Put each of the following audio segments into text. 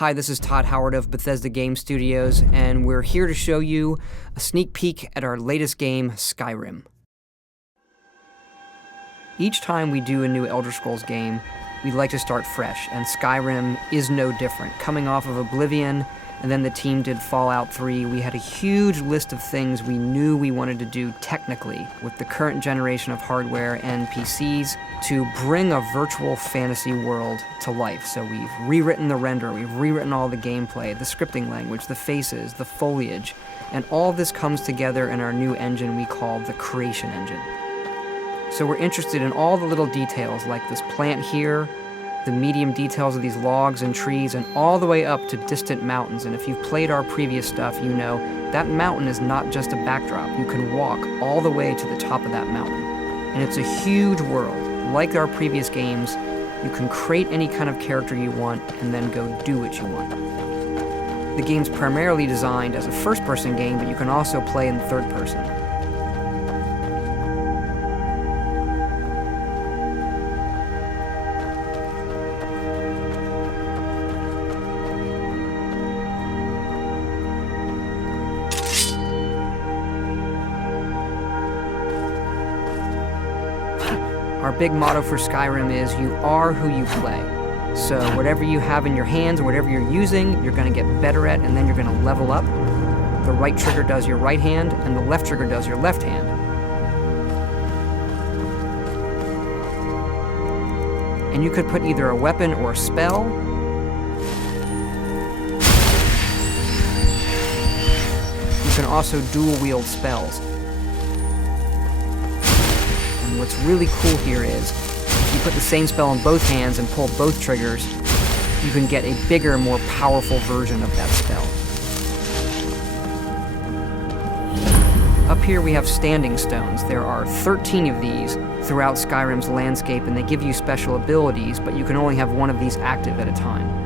Hi, this is Todd Howard of Bethesda Game Studios, and we're here to show you a sneak peek at our latest game, Skyrim. Each time we do a new Elder Scrolls game, we like to start fresh, and Skyrim is no different. Coming off of Oblivion, and then the team did Fallout 3, we had a huge list of things we knew we wanted to do technically with the current generation of hardware and PCs to bring a virtual fantasy world to life. So we've rewritten the render, we've rewritten all the gameplay, the scripting language, the faces, the foliage, and all this comes together in our new engine we call the Creation Engine. So we're interested in all the little details like this plant here, the medium details of these logs and trees, and all the way up to distant mountains. And if you've played our previous stuff, you know that mountain is not just a backdrop. You can walk all the way to the top of that mountain. And it's a huge world. Like our previous games, you can create any kind of character you want and then go do what you want. The game's primarily designed as a first-person game, but you can also play in third person. Our big motto for Skyrim is, you are who you play. So whatever you have in your hands, or whatever you're using, you're going to get better at, and then you're going to level up. The right trigger does your right hand, and the left trigger does your left hand. And you could put either a weapon or a spell. You can also dual wield spells. What's really cool here is, if you put the same spell in both hands and pull both triggers, you can get a bigger, more powerful version of that spell. Up here we have standing stones. There are 13 of these throughout Skyrim's landscape, and they give you special abilities, but you can only have one of these active at a time.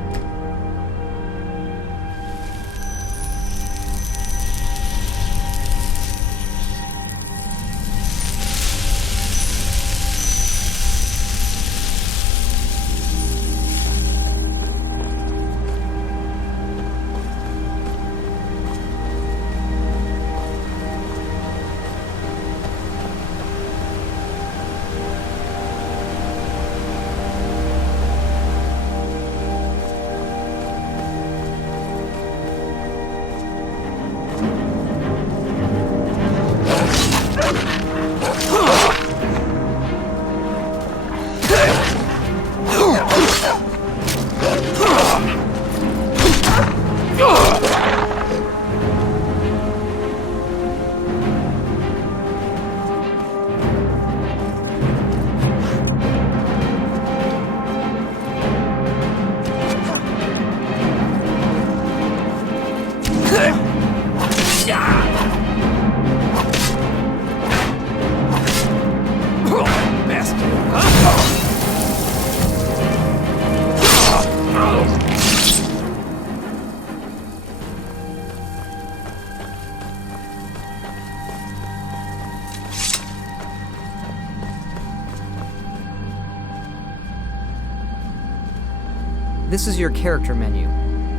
This is your character menu.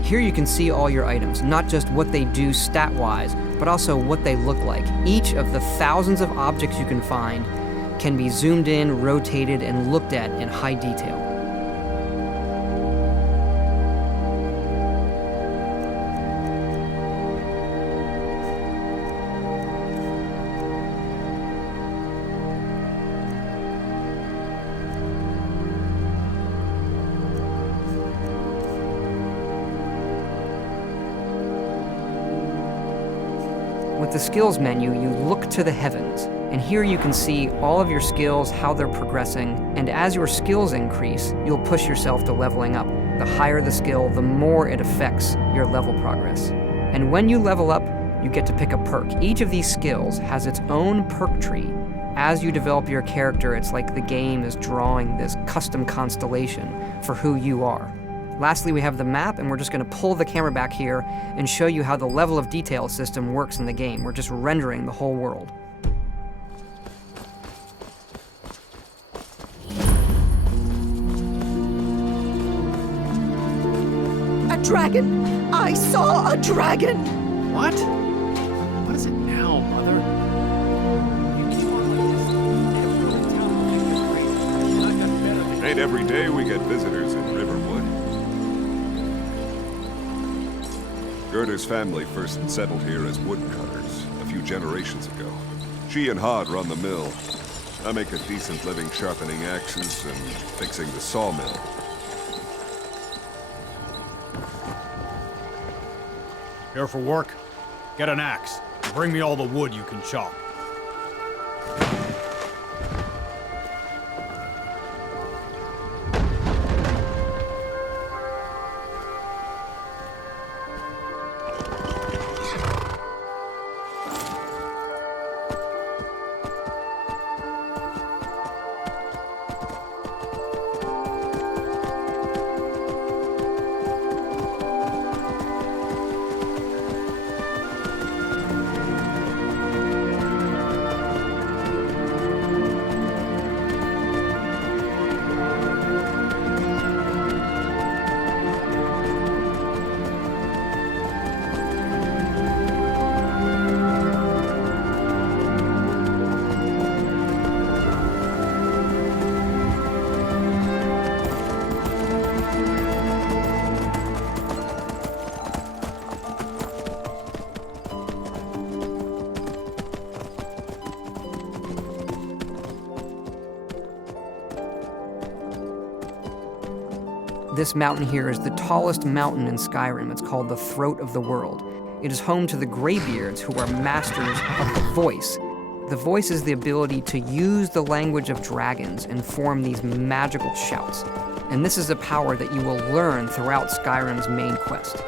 Here you can see all your items, not just what they do stat-wise, but also what they look like. Each of the thousands of objects you can find can be zoomed in, rotated, and looked at in high detail. With the skills menu, you look to the heavens, and here you can see all of your skills, how they're progressing, and as your skills increase, you'll push yourself to leveling up. The higher the skill, the more it affects your level progress. And when you level up, you get to pick a perk. Each of these skills has its own perk tree. As you develop your character, it's like the game is drawing this custom constellation for who you are. Lastly, we have the map, and we're just going to pull the camera back here and show you how the level of detail system works in the game. We're just rendering the whole world. dragon! I saw a dragon! What? What is it now, Mother? Ain't every day we get visitors in Riverwood. Gerda's family first settled here as woodcutters a few generations ago. She and Hod run the mill. I make a decent living sharpening axes and fixing the sawmill. Here for work? Get an axe. And bring me all the wood you can chop. This mountain here is the tallest mountain in Skyrim. It's called the Throat of the World. It is home to the Greybeards, who are masters of the voice. The voice is the ability to use the language of dragons and form these magical shouts. And this is a power that you will learn throughout Skyrim's main quest.